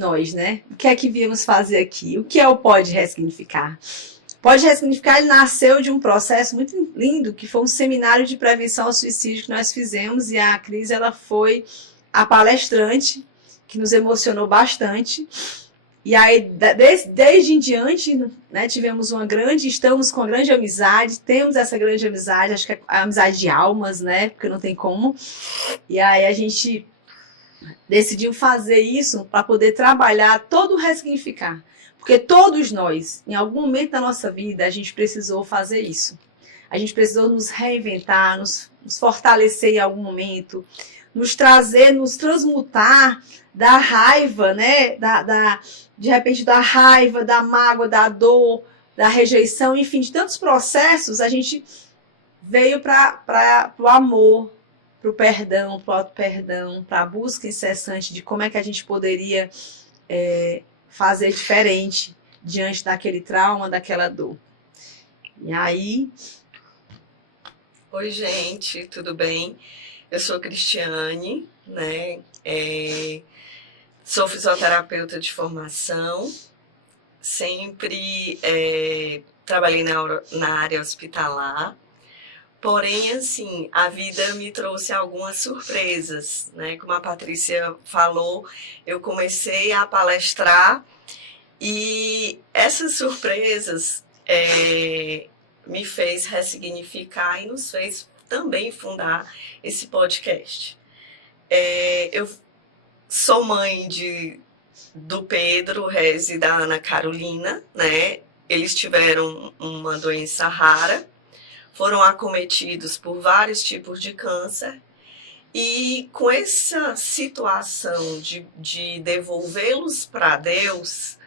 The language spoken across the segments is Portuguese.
nós, né? O que é que viemos fazer aqui? O que é o Pode Ressignificar? Pode Ressignificar, ele nasceu de um processo muito lindo, que foi um seminário de prevenção ao suicídio que nós fizemos, e a Cris, ela foi a palestrante, que nos emocionou bastante. E aí, desde em diante, né, estamos com uma grande amizade, temos essa grande amizade, acho que é a amizade de almas, né, porque não tem como. E aí a gente decidiu fazer isso para poder trabalhar todo o ressignificar. Porque todos nós, em algum momento da nossa vida, a gente precisou fazer isso. A gente precisou nos reinventar, nos fortalecer em algum momento, nos trazer, nos transmutar da raiva, né? De repente, da raiva, da mágoa, da dor, da rejeição, enfim, de tantos processos, a gente veio para o amor, para o perdão, para o auto-perdão, para a busca incessante de como é que a gente poderia fazer diferente diante daquele trauma, daquela dor. E aí... Oi, gente, tudo bem? Eu sou Cristiane, né? Sou fisioterapeuta de formação, sempre trabalhei na área hospitalar, porém, assim, a vida me trouxe algumas surpresas, né? Como a Patrícia falou, eu comecei a palestrar e essas surpresas me fez ressignificar e nos fez também fundar esse podcast. Eu sou mãe do Pedro Rez e da Ana Carolina, né? Eles tiveram uma doença rara, foram acometidos por vários tipos de câncer, e com essa situação de devolvê-los para Deus,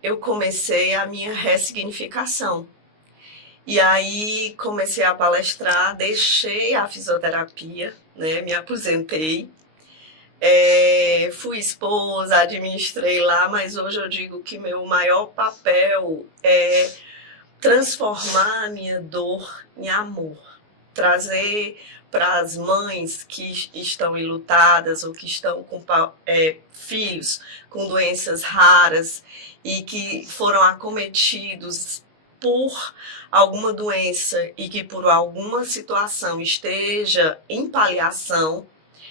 eu comecei a minha ressignificação. E aí comecei a palestrar, deixei a fisioterapia, né? Me aposentei. Fui esposa, administrei lá, mas hoje eu digo que meu maior papel é transformar a minha dor em amor, trazer para as mães que estão enlutadas ou que estão com filhos com doenças raras e que foram acometidos por alguma doença e que por alguma situação esteja em paliação,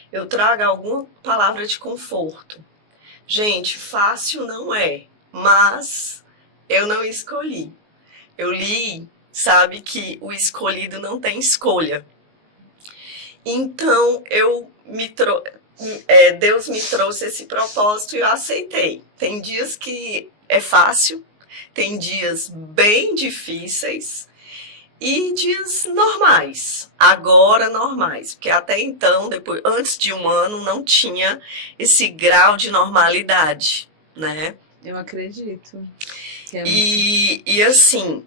eu trago alguma palavra de conforto. Gente, fácil não é, mas eu não escolhi. Eu li, sabe, que o escolhido não tem escolha. Então, Deus me trouxe esse propósito e eu aceitei. Tem dias que é fácil, tem dias bem difíceis e dias normais, agora normais, porque até então, antes de um ano, não tinha esse grau de normalidade, né? Eu acredito. E assim,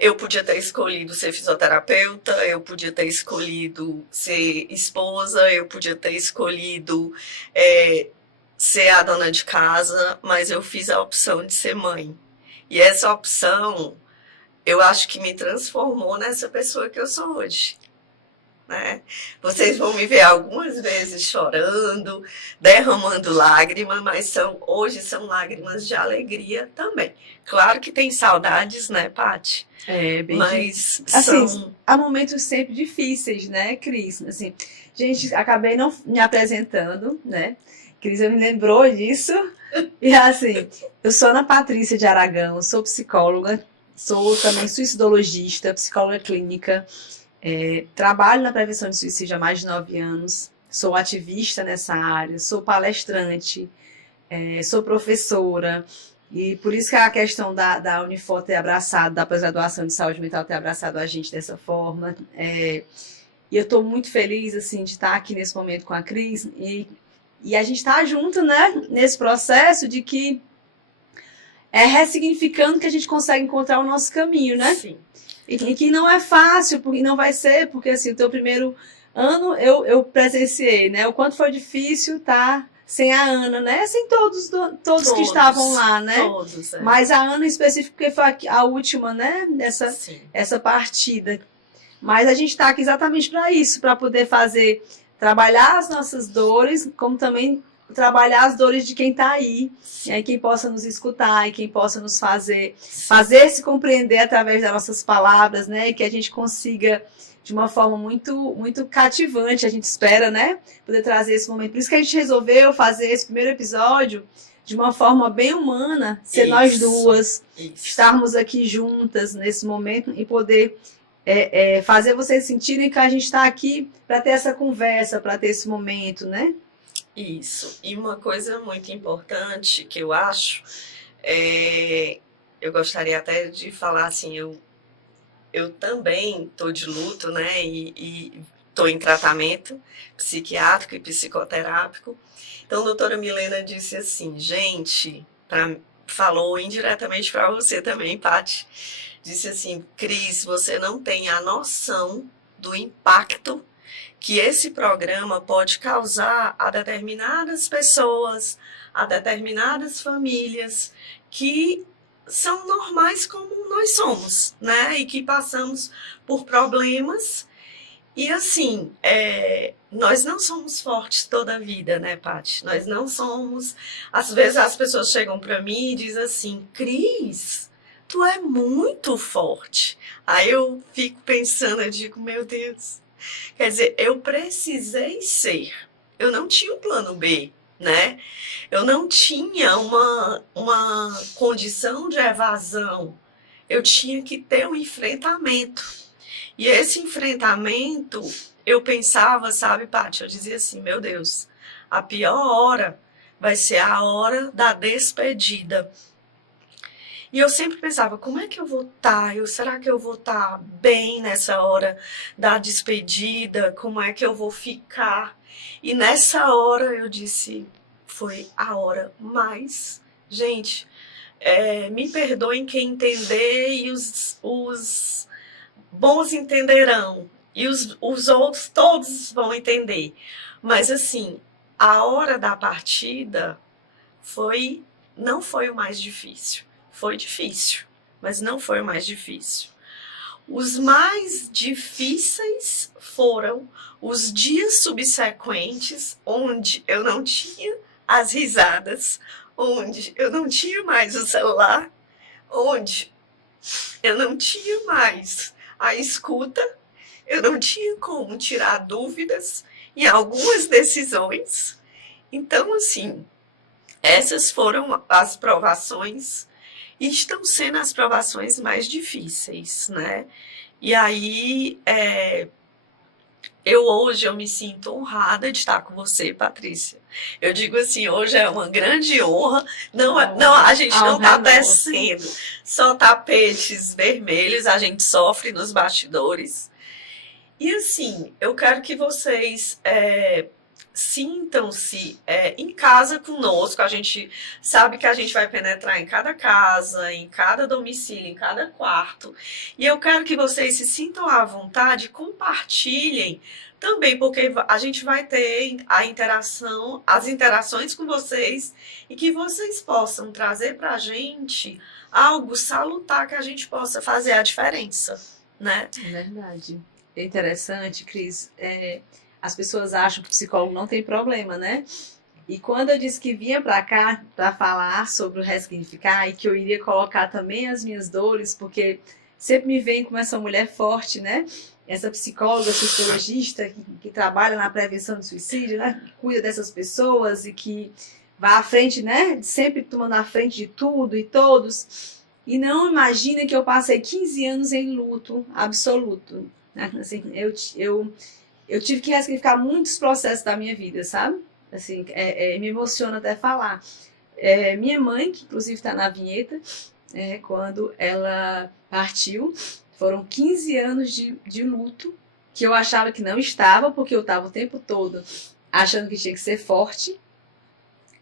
eu podia ter escolhido ser fisioterapeuta, eu podia ter escolhido ser esposa, eu podia ter escolhido ser a dona de casa, mas eu fiz a opção de ser mãe. E essa opção, eu acho que me transformou nessa pessoa que eu sou hoje, né? Vocês vão me ver algumas vezes chorando, derramando lágrimas, mas hoje são lágrimas de alegria também. Claro que tem saudades, né, Paty? Bem mas assim, há momentos sempre difíceis, né, Cris? Assim, gente, acabei não me apresentando, né? Cris me lembrou disso. E assim, eu sou Ana Patrícia de Aragão, sou psicóloga, sou também suicidologista, psicóloga clínica, trabalho na prevenção de suicídio há mais de 9 anos, sou ativista nessa área, sou palestrante, sou professora, e por isso que a questão da Unifor ter abraçado, da pós-graduação de saúde mental ter abraçado a gente dessa forma, e eu estou muito feliz assim, de estar aqui nesse momento com a Cris, e a gente está junto, né, nesse processo de que ressignificando que a gente consegue encontrar o nosso caminho, né? Sim. E que não é fácil, porque não vai ser, porque assim, o teu primeiro ano eu presenciei, né? O quanto foi difícil estar sem a Ana, né? Sem todos que estavam lá, né? Todos, Mas a Ana em específico, porque foi a última, né? Essa partida. Mas a gente está aqui exatamente para isso, para poder trabalhar as nossas dores, como também trabalhar as dores de quem está aí, e quem possa nos escutar, e quem possa nos fazer se compreender através das nossas palavras, né? E que a gente consiga, de uma forma muito, muito cativante, a gente espera, né? Poder trazer esse momento. Por isso que a gente resolveu fazer esse primeiro episódio de uma forma bem humana, ser nós duas, estarmos aqui juntas nesse momento e poder fazer vocês sentirem que a gente está aqui para ter essa conversa, para ter esse momento, né? Isso. E uma coisa muito importante que eu acho, eu gostaria até de falar assim, eu também estou de luto, né? E estou em tratamento psiquiátrico e psicoterápico. Então, a doutora Milena disse assim, gente, falou indiretamente para você também, Paty, disse assim, Cris, você não tem a noção do impacto que esse programa pode causar a determinadas pessoas, a determinadas famílias que são normais como nós somos, né? E que passamos por problemas. E assim, nós não somos fortes toda a vida, né, Paty? Nós não somos. Às vezes as pessoas chegam para mim e dizem assim, Cris, tu é muito forte. Aí eu fico pensando, eu digo, meu Deus. Quer dizer, eu precisei ser. Eu não tinha um plano B, né? Eu não tinha uma condição de evasão. Eu tinha que ter um enfrentamento. E esse enfrentamento, eu pensava, sabe, Paty? Eu dizia assim, meu Deus, a pior hora vai ser a hora da despedida. E eu sempre pensava, como é que eu vou estar? Será que eu vou estar bem nessa hora da despedida? Como é que eu vou ficar? E nessa hora eu disse, foi a hora mais... Gente, me perdoem quem entender e os bons entenderão. E os outros todos vão entender. Mas assim, a hora da partida não foi o mais difícil. Foi difícil, mas não foi o mais difícil. Os mais difíceis foram os dias subsequentes, onde eu não tinha as risadas, onde eu não tinha mais o celular, onde eu não tinha mais a escuta, eu não tinha como tirar dúvidas em algumas decisões. Então, assim, essas foram as provações. E estão sendo as provações mais difíceis, né? E aí, hoje eu me sinto honrada de estar com você, Patrícia. Eu digo assim, hoje é uma grande honra. Não, a gente não está tecendo só tapetes vermelhos, a gente sofre nos bastidores. E assim, eu quero que vocês... sintam-se em casa conosco. A gente sabe que a gente vai penetrar em cada casa, em cada domicílio, em cada quarto. E eu quero que vocês se sintam à vontade, compartilhem também, porque a gente vai ter as interações com vocês e que vocês possam trazer para a gente algo salutar que a gente possa fazer a diferença, né? É verdade. É interessante, Cris. As pessoas acham que o psicólogo não tem problema, né? E quando eu disse que vinha para cá para falar sobre o ressignificar e que eu iria colocar também as minhas dores, porque sempre me vem como essa mulher forte, né? Essa psicóloga, sociologista que trabalha na prevenção de suicídio, né? Que cuida dessas pessoas e que vai à frente, né? Sempre tomando a frente de tudo e todos. E não imagina que eu passei 15 anos em luto absoluto. Né? Assim, eu tive que ressignificar muitos processos da minha vida, sabe? Assim, me emociona até falar. Minha mãe, que inclusive está na vinheta, quando ela partiu, foram 15 anos de luto, que eu achava que não estava, porque eu estava o tempo todo achando que tinha que ser forte.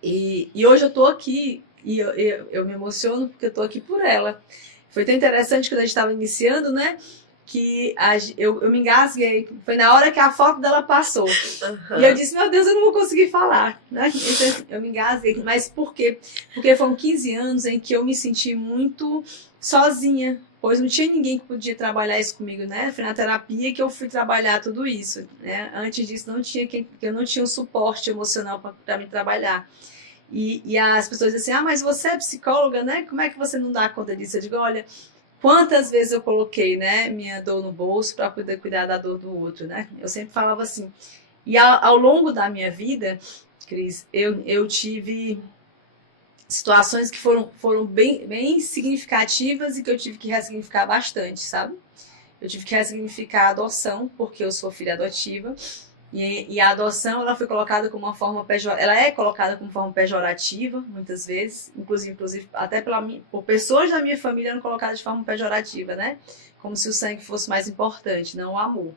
E hoje eu estou aqui, e eu me emociono porque eu estou aqui por ela. Foi tão interessante quando a gente estava iniciando, né? Que eu me engasguei. Foi na hora que a foto dela passou. Uhum. E eu disse, meu Deus, eu não vou conseguir falar. Né? Então, eu me engasguei. Mas por quê? Porque foram 15 anos em que eu me senti muito sozinha. pois não tinha ninguém que podia trabalhar isso comigo, né? Foi na terapia que eu fui trabalhar tudo isso, né? Antes disso não tinha eu não tinha um suporte emocional para me trabalhar. E as pessoas dizem assim, mas você é psicóloga, né? Como é que você não dá conta disso? Eu digo, olha, quantas vezes eu coloquei, né, minha dor no bolso para poder cuidar da dor do outro, né? Eu sempre falava assim. E ao longo da minha vida, Cris, eu tive situações que foram bem significativas e que eu tive que ressignificar bastante, sabe? Eu tive que ressignificar a adoção, porque eu sou filha adotiva. E a adoção, ela foi colocada como uma forma ela é colocada como forma pejorativa, muitas vezes, inclusive até por pessoas da minha família eram colocadas de forma pejorativa, né? Como se o sangue fosse mais importante, não o amor.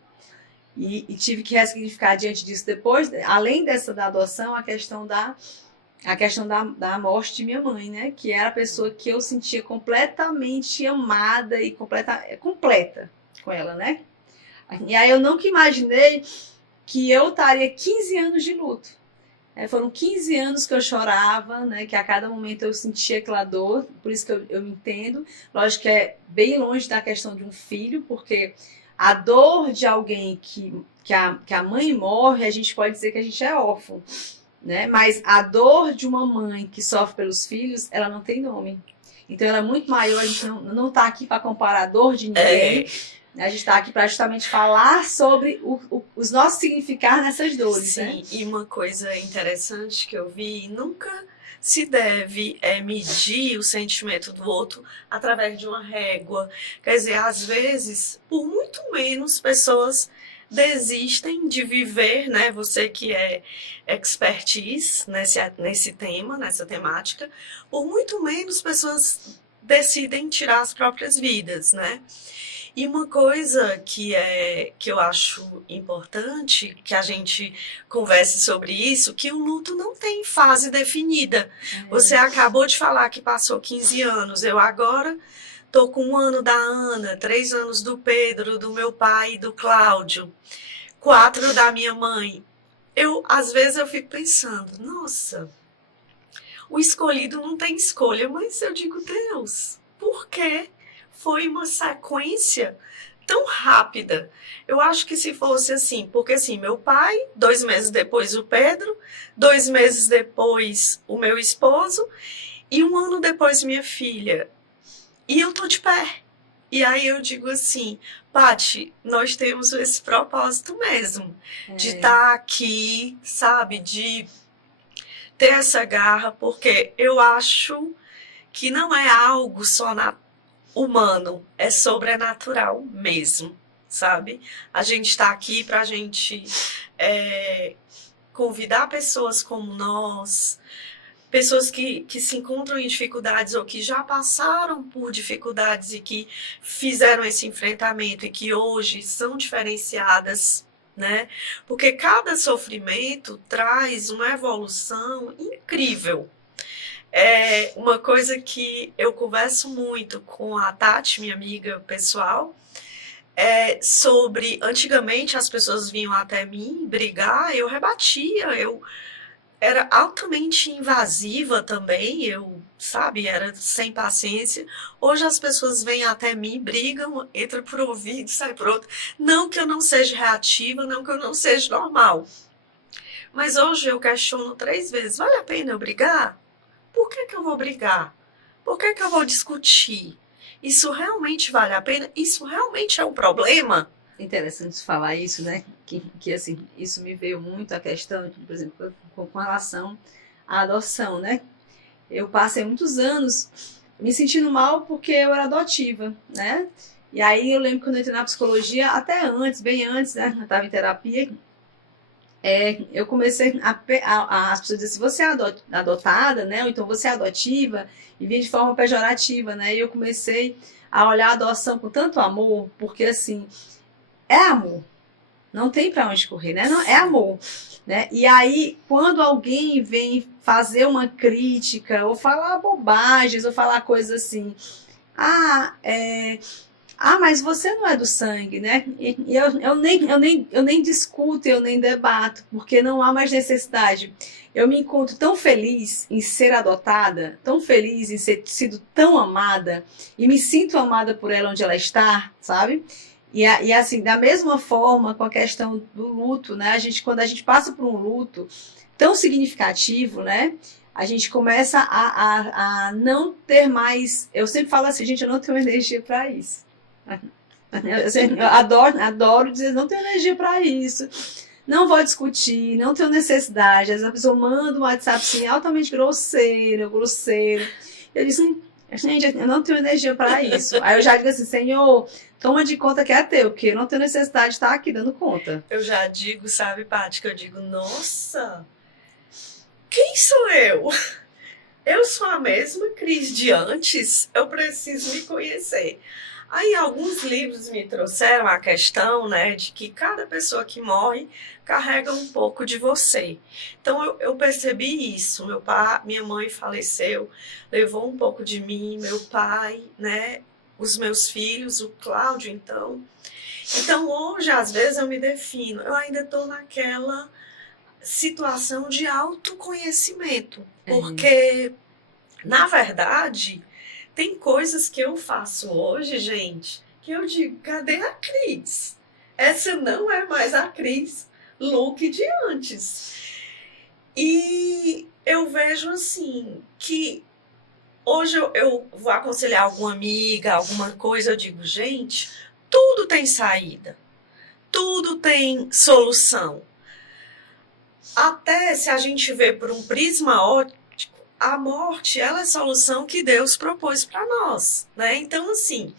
E tive que ressignificar diante disso depois, além da adoção, a questão da morte de minha mãe, né? Que era a pessoa que eu sentia completamente amada e completa com ela, né? E aí eu nunca imaginei que eu estaria 15 anos de luto. Foram 15 anos que eu chorava, né? Que a cada momento eu sentia aquela dor, por isso que eu me entendo. Lógico que é bem longe da questão de um filho, porque a dor de alguém que a mãe morre, a gente pode dizer que a gente é órfão, né? Mas a dor de uma mãe que sofre pelos filhos, ela não tem nome. Então ela é muito maior, a gente não está aqui para comparar a dor de ninguém. A gente está aqui para justamente falar sobre os nossos significados nessas dores. Sim, né? E uma coisa interessante que eu vi, nunca se deve medir o sentimento do outro através de uma régua. Quer dizer, às vezes, por muito menos, pessoas desistem de viver, né? Você que é expertise nesse tema, nessa temática, por muito menos pessoas decidem tirar as próprias vidas, né? E uma coisa que eu acho importante que a gente converse sobre isso, que o luto não tem fase definida. Você acabou de falar que passou 15 anos, eu agora estou com 1 ano da Ana, 3 anos do Pedro, do meu pai e do Cláudio, 4 da minha mãe. Às vezes eu fico pensando, nossa, o escolhido não tem escolha, mas eu digo, Deus, por quê? Foi uma sequência tão rápida. Eu acho que se fosse assim, porque assim, meu pai, 2 meses depois o Pedro, 2 meses depois o meu esposo e 1 ano depois minha filha. E eu tô de pé. E aí eu digo assim, Paty, nós temos esse propósito mesmo, de estar aqui, sabe, de ter essa garra, porque eu acho que não é algo só humano, é sobrenatural mesmo, sabe? A gente está aqui para a gente convidar pessoas como nós, pessoas que se encontram em dificuldades ou que já passaram por dificuldades e que fizeram esse enfrentamento e que hoje são diferenciadas, né? Porque cada sofrimento traz uma evolução incrível. Uma coisa que eu converso muito com a Tati, minha amiga pessoal, sobre, antigamente as pessoas vinham até mim brigar, eu rebatia, eu era altamente invasiva também, era sem paciência. Hoje as pessoas vêm até mim, brigam, entra por um ouvido, sai por outro. Não que eu não seja reativa, não que eu não seja normal. Mas hoje eu questiono 3 vezes, vale a pena eu brigar? Por que eu vou brigar? Por que eu vou discutir? Isso realmente vale a pena? Isso realmente é um problema? Interessante falar isso, né? Que assim, isso me veio muito a questão, por exemplo, com relação à adoção, né? Eu passei muitos anos me sentindo mal porque eu era adotiva, né? E aí eu lembro quando eu entrei na psicologia, até antes, bem antes, né? Eu estava em terapia, eu comecei as pessoas diziam assim, você é adotada, né? Ou então você é adotiva, e vinha de forma pejorativa, né? E eu comecei a olhar a adoção com tanto amor, porque assim, é amor. Não tem para onde correr, né? Não, é amor. Né? E aí, quando alguém vem fazer uma crítica, ou falar bobagens, ou falar coisas assim, Ah, mas você não é do sangue, né? E eu nem discuto, eu nem debato, porque não há mais necessidade. Eu me encontro tão feliz em ser adotada, tão feliz em ser sido tão amada, e me sinto amada por ela onde ela está, sabe? E assim, da mesma forma com a questão do luto, né? Quando a gente passa por um luto tão significativo, né? A gente começa a não ter mais. Eu sempre falo assim, gente, eu não tenho energia para isso. Eu adoro dizer, não tenho energia para isso. Não vou discutir, não tenho necessidade. Às vezes a pessoa manda um WhatsApp assim, altamente grosseiro. Eu disse, gente, eu não tenho energia para isso. Aí eu já digo assim, Senhor, toma de conta que é teu, porque eu não tenho necessidade de estar aqui dando conta. Eu já digo, sabe, Paty, que eu digo, nossa, quem sou eu? Eu sou a mesma Cris de antes, eu preciso me conhecer. Aí alguns livros me trouxeram a questão, né, de que cada pessoa que morre carrega um pouco de você. Então eu percebi isso. Minha mãe faleceu, levou um pouco de mim, meu pai, né, os meus filhos, o Cláudio, então. Então hoje, às vezes, eu me defino. Eu ainda estou naquela situação de autoconhecimento. Porque, na verdade, tem coisas que eu faço hoje, gente, que eu digo, cadê a Cris? Essa não é mais a Cris look de antes. E eu vejo assim, que hoje eu vou aconselhar alguma amiga, alguma coisa, eu digo, gente, tudo tem saída. Tudo tem solução. Até se a gente vê por um prisma óptico, a morte, ela é a solução que Deus propôs para nós, né? Então, assim,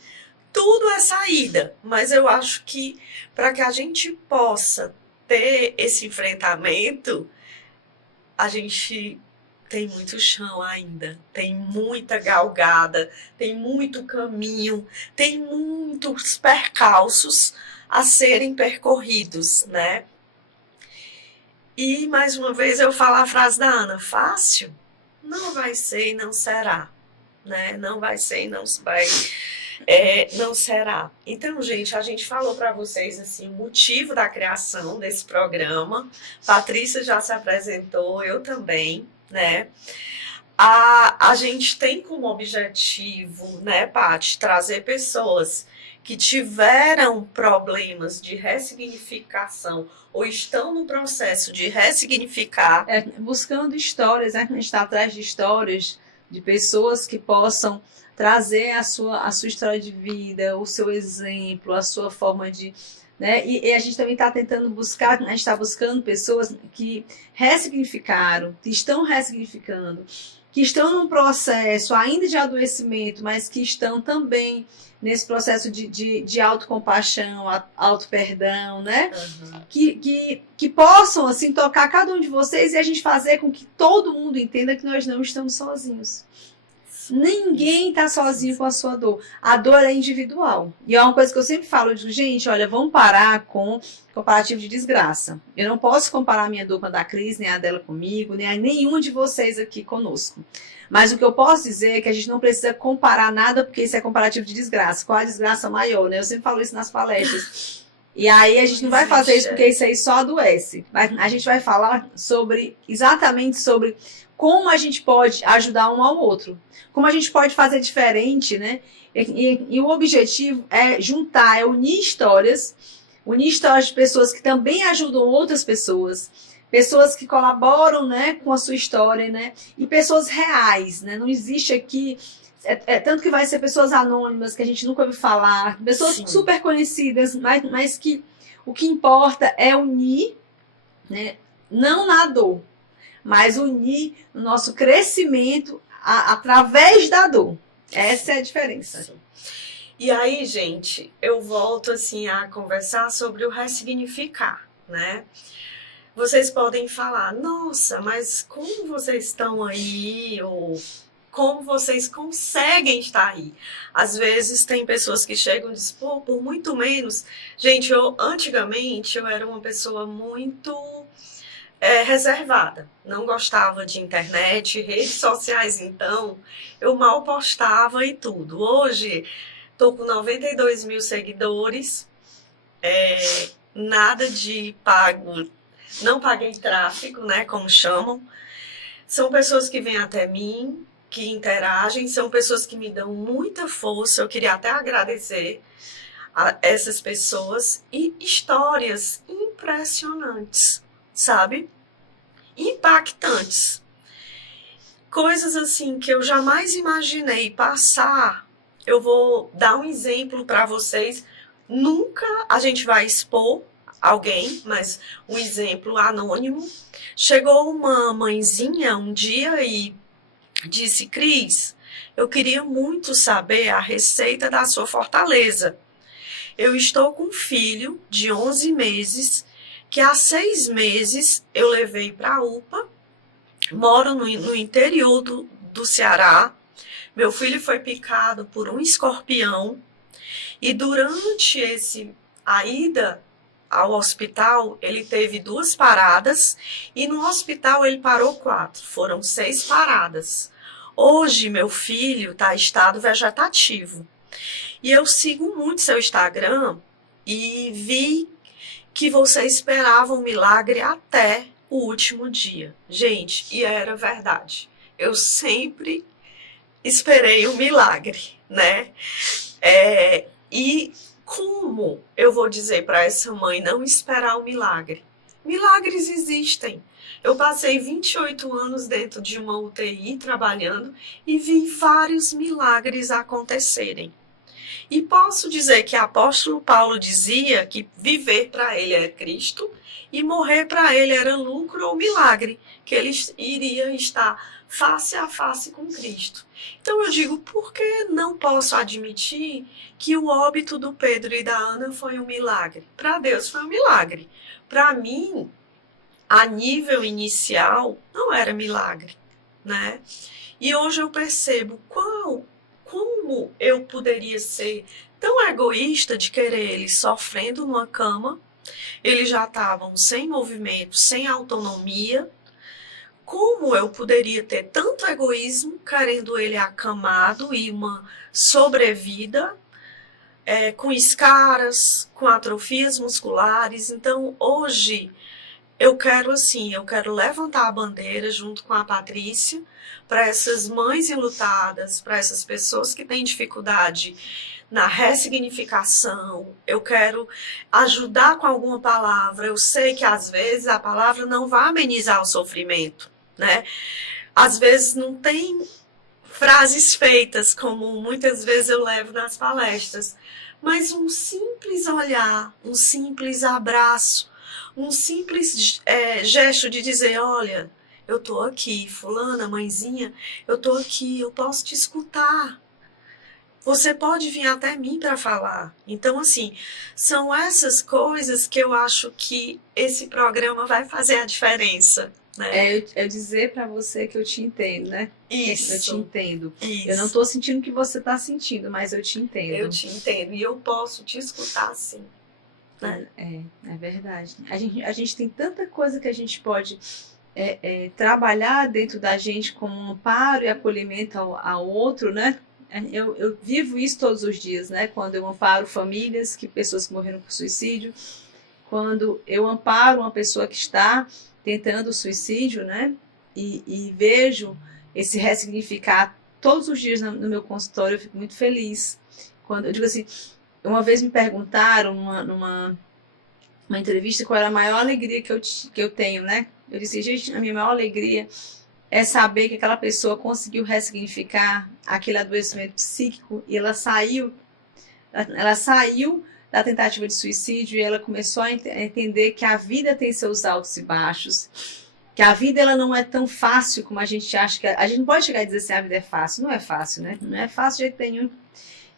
tudo é saída, mas eu acho que para que a gente possa ter esse enfrentamento, a gente tem muito chão ainda, tem muita galgada, tem muito caminho, tem muitos percalços a serem percorridos, né? E, mais uma vez, eu falo a frase da Ana, fácil? Não vai ser e não será, né? Não vai ser e não vai, não será. Então, gente, a gente falou para vocês assim o motivo da criação desse programa. Patrícia já se apresentou, eu também, né? A gente tem como objetivo, né, Paty, trazer pessoas que tiveram problemas de ressignificação ou estão no processo de ressignificar. Buscando histórias, né? A gente está atrás de histórias de pessoas que possam trazer a sua história de vida, o seu exemplo, a sua forma de... Né? E a gente também está tentando buscar, a gente está buscando pessoas que ressignificaram, que estão ressignificando, que estão num processo ainda de adoecimento, mas que estão também nesse processo de autocompaixão, auto-perdão, né? Uhum. Que possam, assim, tocar cada um de vocês e a gente fazer com que todo mundo entenda que nós não estamos sozinhos. Ninguém está sozinho com a sua dor. A dor é individual. E é uma coisa que eu sempre falo, eu digo, gente, olha, vamos parar com comparativo de desgraça. Eu não posso comparar a minha dor com a da Cris, nem a dela comigo, nem a nenhum de vocês aqui conosco. Mas o que eu posso dizer é que a gente não precisa comparar nada, porque isso é comparativo de desgraça. Qual a desgraça maior, né? Eu sempre falo isso nas palestras. E aí a gente não vai fazer isso porque isso aí só adoece. A gente vai falar exatamente sobre como a gente pode ajudar um ao outro. Como a gente pode fazer diferente, né? E o objetivo é juntar, é unir histórias de pessoas que também ajudam outras pessoas que colaboram, né, com a sua história, né, e pessoas reais, né, não existe aqui, tanto que vai ser pessoas anônimas, que a gente nunca ouviu falar, pessoas Sim. super conhecidas, mas que o que importa é unir, né, não na dor, mas unir o nosso crescimento através da dor. Essa é a diferença. Sim. E aí, gente, eu volto assim a conversar sobre o ressignificar, né? Vocês podem falar, nossa, mas como vocês estão aí? Ou como vocês conseguem estar aí? Às vezes tem pessoas que chegam e dizem, pô, por muito menos. Gente, antigamente eu era uma pessoa muito reservada. Não gostava de internet, redes sociais, então eu mal postava e tudo. Hoje Tô com 92 mil seguidores, nada de pago, não paguei tráfego, né, como chamam. São pessoas que vêm até mim, que interagem, são pessoas que me dão muita força. Eu queria até agradecer a essas pessoas e histórias impressionantes, sabe? Impactantes. Coisas assim que eu jamais imaginei passar. Eu vou dar um exemplo para vocês. Nunca a gente vai expor alguém, mas um exemplo anônimo. Chegou uma mãezinha um dia e disse: Cris, eu queria muito saber a receita da sua fortaleza. Eu estou com um filho de 11 meses, que há 6 meses eu levei para a UPA, moro no interior do Ceará. Meu filho foi picado por um escorpião e durante a ida ao hospital, ele teve 2 paradas e no hospital ele parou 4. Foram 6 paradas. Hoje, meu filho está em estado vegetativo. E eu sigo muito seu Instagram e vi que você esperava um milagre até o último dia. Gente, e era verdade. Eu sempre esperei um milagre, né? E como eu vou dizer para essa mãe não esperar o milagre? Milagres existem. Eu passei 28 anos dentro de uma UTI trabalhando e vi vários milagres acontecerem. E posso dizer que o apóstolo Paulo dizia que viver para ele é Cristo e morrer para ele era lucro ou milagre, que ele iria estar face a face com Cristo. Então eu digo, por que não posso admitir que o óbito do Pedro e da Ana foi um milagre? Para Deus foi um milagre. Para mim, a nível inicial, não era milagre, né? E hoje eu percebo como eu poderia ser tão egoísta de querer eles sofrendo numa cama. Eles já estavam sem movimento, sem autonomia. Como eu poderia ter tanto egoísmo, querendo ele acamado e uma sobrevida, com escaras, com atrofias musculares. Então, hoje, eu quero levantar a bandeira junto com a Patrícia para essas mães enlutadas, para essas pessoas que têm dificuldade na ressignificação. Eu quero ajudar com alguma palavra. Eu sei que às vezes a palavra não vai amenizar o sofrimento, né? Às vezes não tem frases feitas, como muitas vezes eu levo nas palestras, mas um simples olhar, um simples abraço, um simples gesto de dizer: olha, eu tô aqui, fulana, mãezinha, eu tô aqui, eu posso te escutar. Você pode vir até mim para falar. Então, assim, são essas coisas que eu acho que esse programa vai fazer a diferença, né? É dizer para você que eu te entendo, né? Isso. Eu te entendo. Isso. Eu não estou sentindo o que você está sentindo, mas eu te entendo. Eu te entendo e eu posso te escutar, sim. Né? É verdade. A gente tem tanta coisa que a gente pode trabalhar dentro da gente como um amparo e acolhimento ao outro, né? Eu vivo isso todos os dias, né? Quando eu amparo famílias, pessoas que morreram por suicídio, quando eu amparo uma pessoa que está tentando o suicídio, né? E vejo esse ressignificar todos os dias no meu consultório, eu fico muito feliz. Quando eu digo assim, uma vez me perguntaram numa entrevista qual era a maior alegria que eu tenho, né? Eu disse: gente, a minha maior alegria é saber que aquela pessoa conseguiu ressignificar aquele adoecimento psíquico e ela saiu da tentativa de suicídio e ela começou a entender que a vida tem seus altos e baixos, que a vida ela não é tão fácil como a gente acha. A gente não pode chegar e dizer assim: a vida é fácil. Não é fácil, né? Não é fácil de jeito nenhum.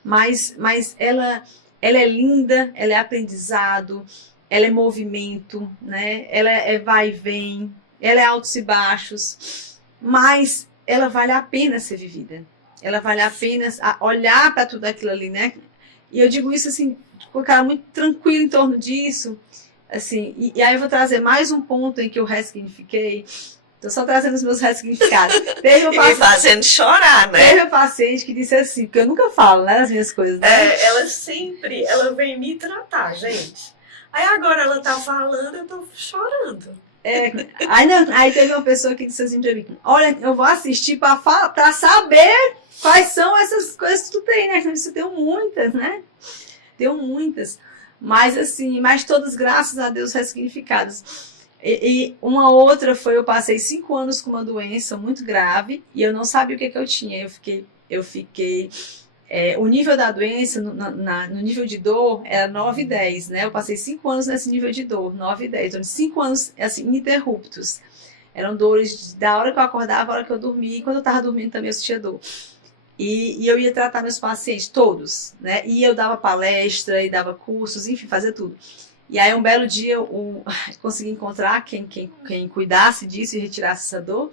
Mas ela é linda, ela é aprendizado, ela é movimento, né? Ela é vai e vem, ela é altos e baixos, mas ela vale a pena ser vivida. Ela vale a pena olhar para tudo aquilo ali, né? E eu digo isso assim, com o cara muito tranquilo em torno disso, assim. E aí eu vou trazer mais um ponto em que eu ressignifiquei. Tô só trazendo os meus ressignificados. Teve E me fazendo chorar, né? Teve um paciente que disse assim, porque eu nunca falo, né, as minhas coisas, né? Ela vem me tratar, gente. Aí agora ela tá falando, eu tô chorando. Aí teve uma pessoa que disse assim pra mim, olha, eu vou assistir pra saber quais são essas coisas que tu tem, né? Eu tenho muitas, né? Tenho muitas. Mas assim, todas, graças a Deus, ressignificadas. E uma outra foi, eu passei 5 anos com uma doença muito grave e eu não sabia o que eu tinha. Eu fiquei o nível da doença, no nível de dor, era 9 e 10, né? Eu passei 5 anos nesse nível de dor, 9 e 10. Então, 5 anos, assim, ininterruptos. Eram dores da hora que eu acordava, a hora que eu dormia. E quando eu estava dormindo também eu sentia dor. E eu ia tratar meus pacientes, todos, né? E eu dava palestra, e dava cursos, enfim, fazia tudo. E aí, um belo dia, eu consegui encontrar quem cuidasse disso e retirasse essa dor.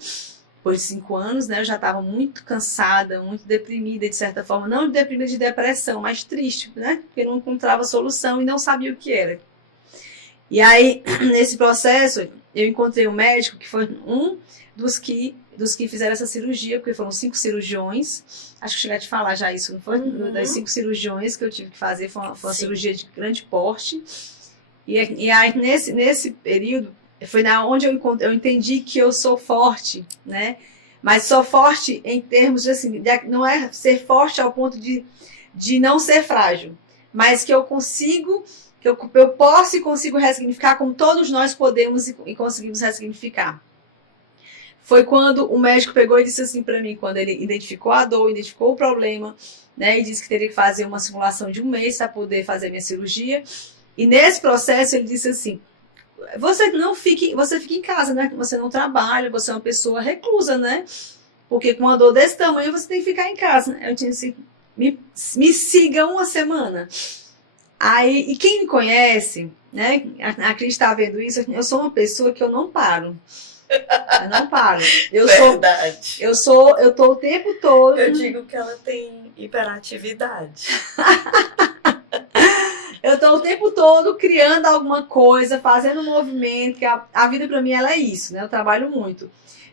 Depois de 5 anos, né, eu já estava muito cansada, muito deprimida, de certa forma. Não deprimida de depressão, mas triste, né? Porque não encontrava solução e não sabia o que era. E aí, nesse processo, eu encontrei um médico que foi um dos que fizeram essa cirurgia, porque foram 5 cirurgiões. Acho que eu cheguei a te falar já isso, não foi? Das 5 cirurgiões que eu tive que fazer, foi uma cirurgia de grande porte. E aí, nesse período, foi onde eu entendi que eu sou forte, né? Mas sou forte em termos de, assim, não é ser forte ao ponto de não ser frágil, mas que eu consigo, que eu posso e consigo ressignificar como todos nós podemos e conseguimos ressignificar. Foi quando o médico pegou e disse assim para mim, quando ele identificou a dor, identificou o problema, né? E disse que teria que fazer uma simulação de 1 mês para poder fazer minha cirurgia. E nesse processo ele disse assim, você fica em casa, né? Você não trabalha, você é uma pessoa reclusa, né? Porque com uma dor desse tamanho você tem que ficar em casa. Eu tinha assim, me siga 1 semana. Aí, e quem me conhece, né? A Cris está vendo isso, eu sou uma pessoa que eu não paro. Eu não paro. Verdade. Eu tô o tempo todo. Eu digo que ela tem hiperatividade. Eu estou o tempo todo criando alguma coisa, fazendo um movimento, que a vida para mim ela é isso, né? Eu trabalho muito.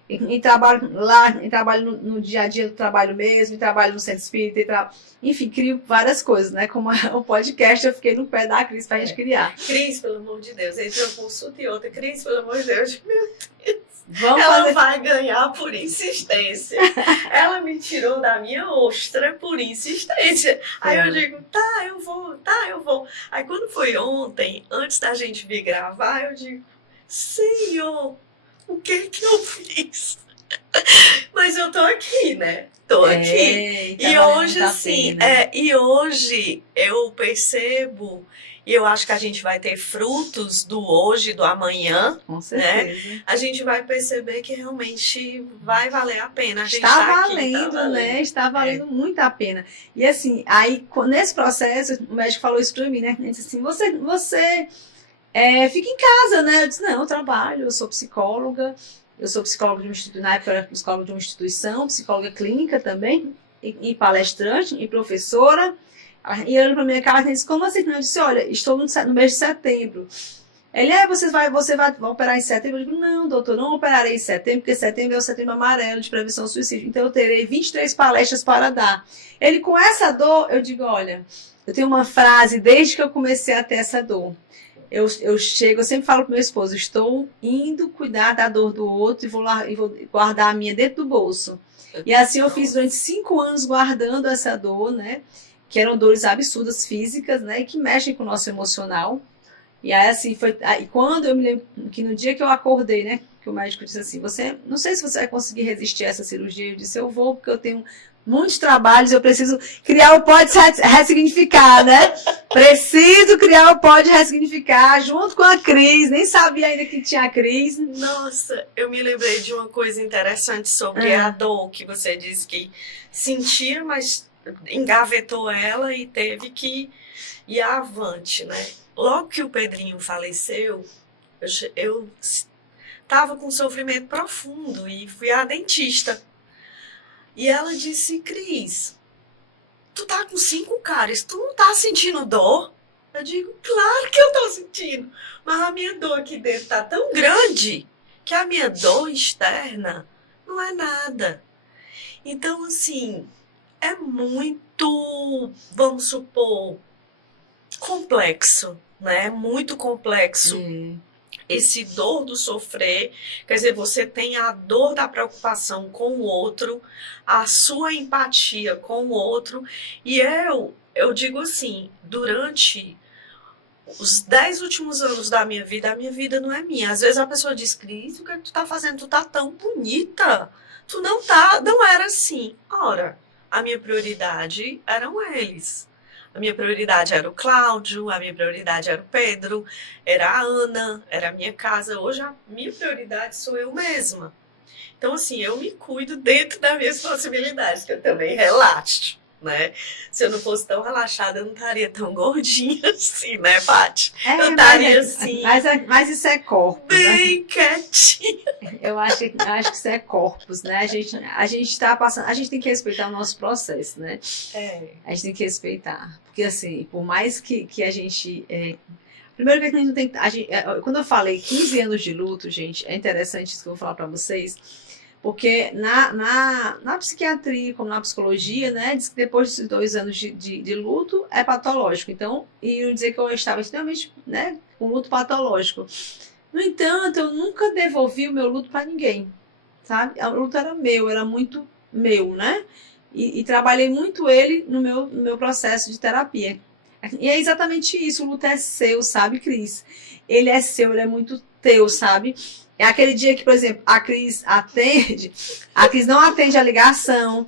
E trabalho lá, e trabalho no dia a dia do trabalho mesmo, e trabalho no centro espírita, enfim, crio várias coisas, né? Como o podcast, eu fiquei no pé da Cris pra gente criar. Cris, pelo amor de Deus, entre uma consulta e outra, Cris, pelo amor de Deus, meu Deus. Ela vai ganhar por insistência. Ela me tirou da minha ostra por insistência. Aí eu digo, tá, eu vou. Aí quando foi ontem, antes da gente vir gravar, eu digo, Senhor, o que eu fiz? Mas eu tô aqui, né? Tô aqui. E hoje, assim, e hoje eu percebo, e eu acho que a gente vai ter frutos do hoje, do amanhã. Com certeza. Né? A gente vai perceber que realmente vai valer a pena. A gente está tá valendo, aqui, tá valendo, né? Está valendo muito a pena. E assim, aí nesse processo, o médico falou isso pra mim, né? Ele disse assim, você fica em casa, né? Eu disse, não, eu trabalho, eu sou psicóloga. Eu sou psicóloga de uma instituição, na época era psicóloga de uma instituição, psicóloga clínica também, e palestrante, e professora. E olhando para minha cara e disse, como assim? Eu disse, olha, estou no mês de setembro. Ele, você vai operar em setembro? Eu digo, não, doutor, não operarei em setembro, porque setembro é o setembro amarelo de prevenção ao suicídio. Então eu terei 23 palestras para dar. Ele, com essa dor, eu digo, olha, eu tenho uma frase desde que eu comecei a ter essa dor. Eu sempre falo para meu esposo, estou indo cuidar da dor do outro e vou guardar a minha dentro do bolso. E assim eu fiz durante 5 anos guardando essa dor, né? Que eram dores absurdas físicas, né? E que mexem com o nosso emocional. E aí assim, e quando eu me lembro que no dia que eu acordei, né? Que o médico disse assim, não sei se você vai conseguir resistir a essa cirurgia. Eu disse, eu vou, porque eu tenho muitos trabalhos, eu preciso criar o Pode Ressignificar, né? Preciso criar o Pode Ressignificar junto com a Cris. Nem sabia ainda que tinha a Cris. Nossa, eu me lembrei de uma coisa interessante sobre a dor, que você disse que sentia, mas engavetou ela e teve que ir avante, né? Logo que o Pedrinho faleceu, eu estava com sofrimento profundo e fui à dentista. E ela disse, Cris, tu tá com 5 cáries, tu não tá sentindo dor? Eu digo, claro que eu tô sentindo, mas a minha dor aqui dentro tá tão grande que a minha dor externa não é nada. Então, assim, é muito, vamos supor, complexo, né? Muito complexo esse dor do sofrer. Quer dizer, você tem a dor da preocupação com o outro, a sua empatia com o outro. E eu digo assim, durante os 10 últimos anos da minha vida, a minha vida não é minha. Às vezes a pessoa diz, Cris, o que é que tu tá fazendo? Tu tá tão bonita. Tu não era assim. Ora, a minha prioridade eram eles. A minha prioridade era o Cláudio, a minha prioridade era o Pedro, era a Ana, era a minha casa. Hoje a minha prioridade sou eu mesma. Então, assim, eu me cuido dentro das minhas possibilidades, que eu também relaxo, né? Se eu não fosse tão relaxada, eu não estaria tão gordinha assim, né, Paty? Eu estaria assim. Mas isso é corpus, bem, né? Quietinha. Eu acho que isso é corpus, né? A gente tá passando, a gente tem que respeitar o nosso processo, né? A gente tem que respeitar. Porque, assim, por mais que a gente. Primeiro que a gente não tem. Quando eu falei 15 anos de luto, gente, é interessante isso que eu vou falar para vocês. Porque na psiquiatria, como na psicologia, né, diz que depois de 2 anos de luto é patológico. Então, iam dizer que eu estava extremamente, né, com luto patológico. No entanto, eu nunca devolvi o meu luto para ninguém, sabe? O luto era meu, era muito meu, né? E trabalhei muito ele no meu processo de terapia. E é exatamente isso, o luto é seu, sabe, Cris? Ele é seu, ele é muito teu, sabe? É aquele dia que, por exemplo, a Cris não atende a ligação.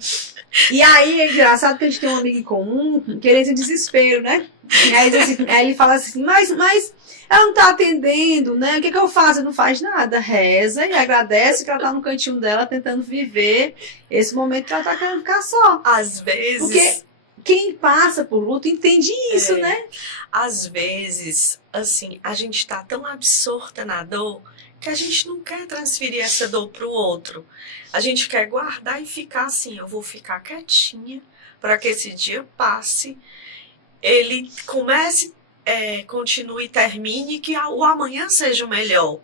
E aí é engraçado que a gente tem um amigo em comum que ele entra em desespero, né? E aí ele fala assim, mas ela não tá atendendo, né? O que eu faço? Não faz nada. Reza e agradece que ela tá no cantinho dela tentando viver esse momento que ela tá querendo ficar só. Às vezes... Porque quem passa por luto entende isso, né? Às vezes, assim, a gente tá tão absorta na dor que a gente não quer transferir essa dor para o outro. A gente quer guardar e ficar assim, eu vou ficar quietinha para que esse dia passe, ele comece, continue e termine, que o amanhã seja o melhor.